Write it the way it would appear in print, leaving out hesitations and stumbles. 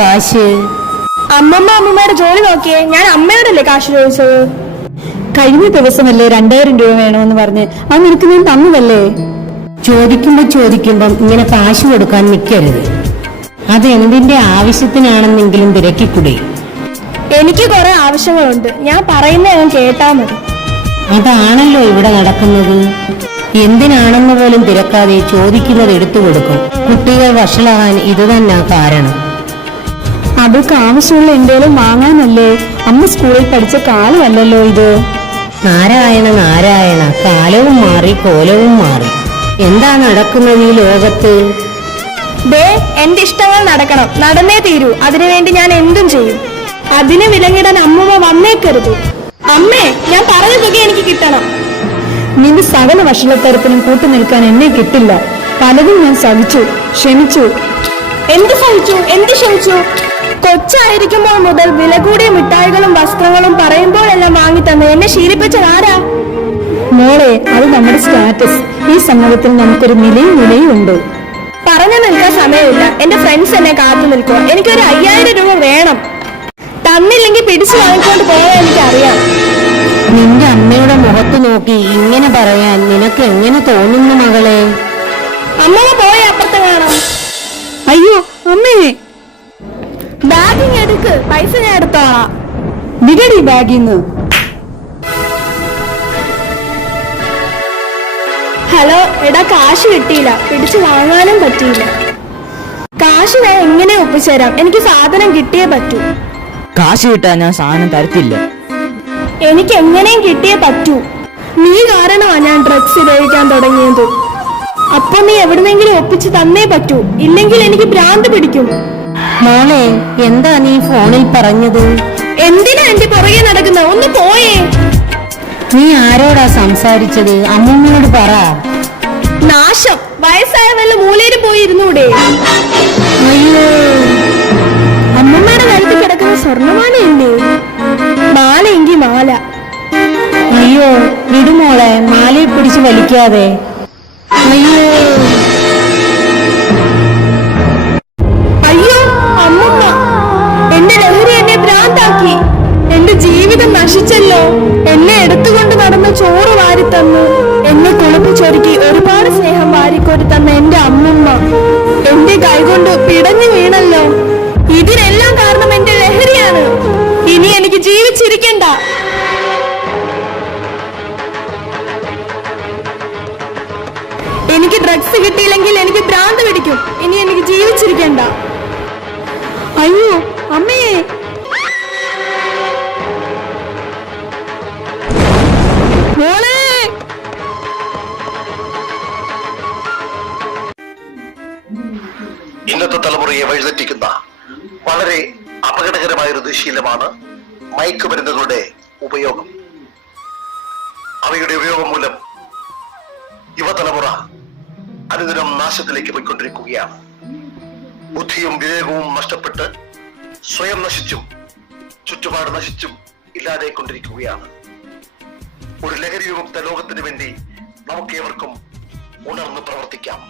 കാശ്? അമ്മമ്മയുടെ ജോലി നോക്കിയേ. ഞാൻ അമ്മയോടല്ലേ കാശ് ചോദിച്ചത്? കഴിഞ്ഞ ദിവസമല്ലേ 2000 രൂപ വേണമെന്ന് പറഞ്ഞ് അത് നിനക്ക് ഞാൻ തന്നതല്ലേ? ചോദിക്കുമ്പം ഇങ്ങനെ കാശ് കൊടുക്കാൻ നിൽക്കരുത്. അത് എന്തിന്റെ ആവശ്യത്തിനാണെന്നെങ്കിലും തിരക്കിക്കൂടെ? എനിക്ക് കുറെ ആവശ്യങ്ങളുണ്ട്. ഞാൻ പറയുന്ന കേട്ടാ മതി. അതാണല്ലോ ഇവിടെ നടക്കുന്നത്. എന്തിനാണെന്ന് പോലും തിരക്കാതെ ചോദിക്കുന്നത് എടുത്തു കൊടുക്കും. കുട്ടികൾ വഷളാവാൻ ഇത് തന്നെ കാരണം. അവൾക്ക് ആവശ്യമുള്ള എന്തേലും വാങ്ങാനല്ലേ. അമ്മ സ്കൂളിൽ പഠിച്ച കാലമല്ലല്ലോ ഇത്. നാരായണ, കാലവും മാറി കോലവും മാറി. എന്താ നടക്കുന്നത് ഈ ലോകത്ത്? എന്റെ ഇഷ്ടങ്ങൾ നടക്കണം, നടന്നേ തീരൂ. അതിനുവേണ്ടി ഞാൻ എന്തും ചെയ്യും. അതിന് വിലങ്ങിടാൻ അമ്മൂമ്മ വന്നേക്കരുത്. അമ്മേ, ഞാൻ പറഞ്ഞ തുക എനിക്ക് കിട്ടണം. നിന്റെ സകല വഷളത്തരത്തിനും കൂട്ടുനിൽക്കാൻ എന്നെ കിട്ടില്ല. പലതും ഞാൻ സഹിച്ചു, ക്ഷമിച്ചു. എന്ത് സഹിച്ചു, എന്ത് ക്ഷമിച്ചു? കൊച്ചായിരിക്കുമ്പോൾ മുതൽ വില കൂടിയ മിഠായികളും വസ്ത്രങ്ങളും പറയുമ്പോഴെല്ലാം വാങ്ങി തന്നെ എന്നെ ശീലിപ്പിച്ചത് ആരാ? മോളെ, അത് നമ്മുടെ സ്റ്റാറ്റസ്. ഈ സമൂഹത്തിൽ നമുക്കൊരു നിലയും ഉണ്ട്. പറഞ്ഞു നിൽക്കാൻ സമയമില്ല. എന്റെ ഫ്രണ്ട്സ് എന്നെ കാത്തു നിൽക്കുക. എനിക്കൊരു 5000 രൂപ വേണം. തന്നില്ലെങ്കിൽ പിടിച്ചു വാങ്ങിക്കൊണ്ട് പോകാൻ എനിക്കറിയാം. നിന്റെ അമ്മയുടെ മുഖത്ത് നോക്കി ഇങ്ങനെ പറയാൻ നിനക്ക് എങ്ങനെ തോന്നുന്നു മകളെ? അമ്മ പോയ അപ്പുറത്ത് കാണാം. അയ്യോ അമ്മേ, ബാഗിങ് എടുക്ക്, പൈസ ഞാൻ എടുത്തോളാം. വിടടി ബാഗിന്ന്. ഹലോ എടാ, കാശ് കിട്ടിയില്ല. പിടിച്ചു വാങ്ങാനും പറ്റിയില്ല. കാശ് ഞാൻ എങ്ങനെ ഒപ്പിച്ചുതരാം? എനിക്ക് സാധനം കിട്ടിയേ പറ്റൂ. കാശ് കിട്ടാൻ ഞാൻ സാധനം തരത്തില്ല. എനിക്ക് എങ്ങനെയും കിട്ടിയേ പറ്റൂ. നീ കാരണമാ ഞാൻ ഡ്രഗ്സ് ഉപയോഗിക്കാൻ തുടങ്ങിയത്. അപ്പൊ നീ എവിടുന്നെങ്കിലും ഒപ്പിച്ച് തന്നേ പറ്റൂ. ഇല്ലെങ്കിൽ എനിക്ക് ഭ്രാന്ത് പിടിക്കും. മോളെ, എന്താ നീ ഫോണിൽ പറഞ്ഞത്? എന്തിനാ എന്റെ പുറകെ നടക്കുന്ന? ഒന്ന് പോയേ. നീ ആരോടാ സംസാരിച്ചത്? അമ്മൂമ്മയോട് പറ. നാശം, വയസ്സായ വല്ല മൂലയിലും പോയി ഇരുന്നൂടെ? അയ്യോ, അമ്മമ്മയുടെ കഴുത്തിൽ കിടക്കുന്ന സ്വർണ്ണമാലയല്ലേ? മാലയെങ്കി മാല. അയ്യോ വിടുമോളെ, മാലയെ പിടിച്ച് വലിക്കാതെ. അയ്യോ അയ്യോ, അമ്മമ്മ, എന്റെ ലഹരി എന്നെ ഭ്രാന്താക്കി. എന്റെ ജീവിതം നശിച്ചല്ലോ. എന്നെ എടുത്തുകൊണ്ട് നടന്ന ചോറ് വാരി തന്നു. എന്നെ കുളിപ്പിച്ചൊരുക്കി ഒരുപാട് സ്നേഹം വാരിക്കോരി തന്ന എന്റെ അമ്മമ്മ എന്റെ കൈകൊണ്ട് പിടഞ്ഞു വീണല്ലോ. ഇതിനെല്ലാം കാരണം എന്റെ ലഹരിയാണ്. ഇനി എനിക്ക് ജീവിച്ചിരിക്കണ്ട. എനിക്ക് ഡ്രഗ്സ് കിട്ടിയില്ലെങ്കിൽ എനിക്ക് ഭ്രാന്ത് പിടിക്കും. ഇനി എനിക്ക് ജീവിച്ചിരിക്കണ്ട. അയ്യോ അമ്മേ, മോളെ, ഇന്നത്തെ തലമുറയെ വഴിതെറ്റിക്കുന്ന വളരെ അപകടകരമായ ഒരു ദുശീലമാണ് മയക്കുമരുന്നുകളുടെ ഉപയോഗം. അവയുടെ ഉപയോഗം മൂലം യുവതലമുറ അനുദിനം നാശത്തിലേക്ക് പോയിക്കൊണ്ടിരിക്കുകയാണ്. ബുദ്ധിയും വിവേകവും നഷ്ടപ്പെട്ട് സ്വയം നശിച്ചും ചുറ്റുപാട് നശിച്ചും ഇല്ലാതെക്കൊണ്ടിരിക്കുകയാണ്. ഒരു ലഹരി വിമുക്ത ലോകത്തിന് വേണ്ടി നമുക്കേവർക്കും ഉണർന്ന് പ്രവർത്തിക്കാം.